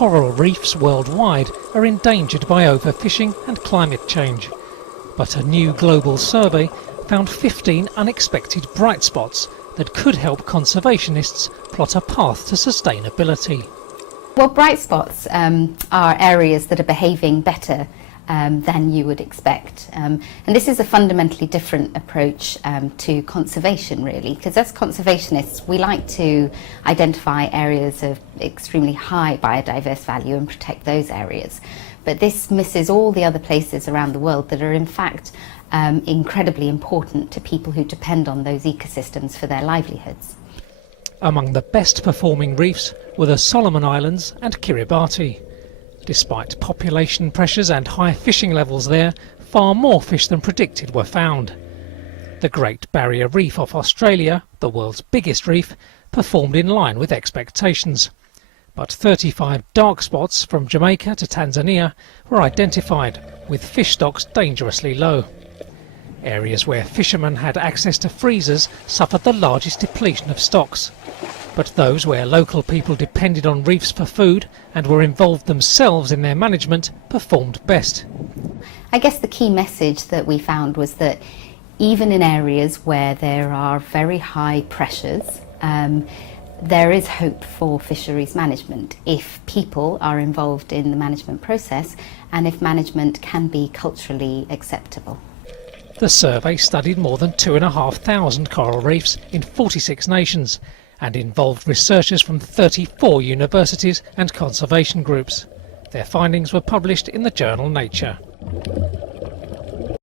coral reefs worldwide are endangered by overfishing and climate change. But a new global survey found 15 unexpected bright spots that could help conservationists plot a path to sustainability. Well, bright spots are areas that are behaving better than you would expect. And this is a fundamentally different approach to conservation, really, because as conservationists we like to identify areas of extremely high biodiverse value and protect those areas. But this misses all the other places around the world that are in fact incredibly important to people who depend on those ecosystems for their livelihoods. Among the best performing reefs were the Solomon Islands and Kiribati. Despite population pressures and high fishing levels there, far more fish than predicted were found. The Great Barrier Reef off Australia, the world's biggest reef, performed in line with expectations. But 35 dark spots from Jamaica to Tanzania were identified, with fish stocks dangerously low. Areas where fishermen had access to freezers suffered the largest depletion of stocks. But those where local people depended on reefs for food and were involved themselves in their management performed best. I guess the key message that we found was that even in areas where there are very high pressures, there is hope for fisheries management if people are involved in the management process and if management can be culturally acceptable. The survey studied more than 2,500 coral reefs in 46 nations and involved researchers from 34 universities and conservation groups. Their findings were published in the journal Nature.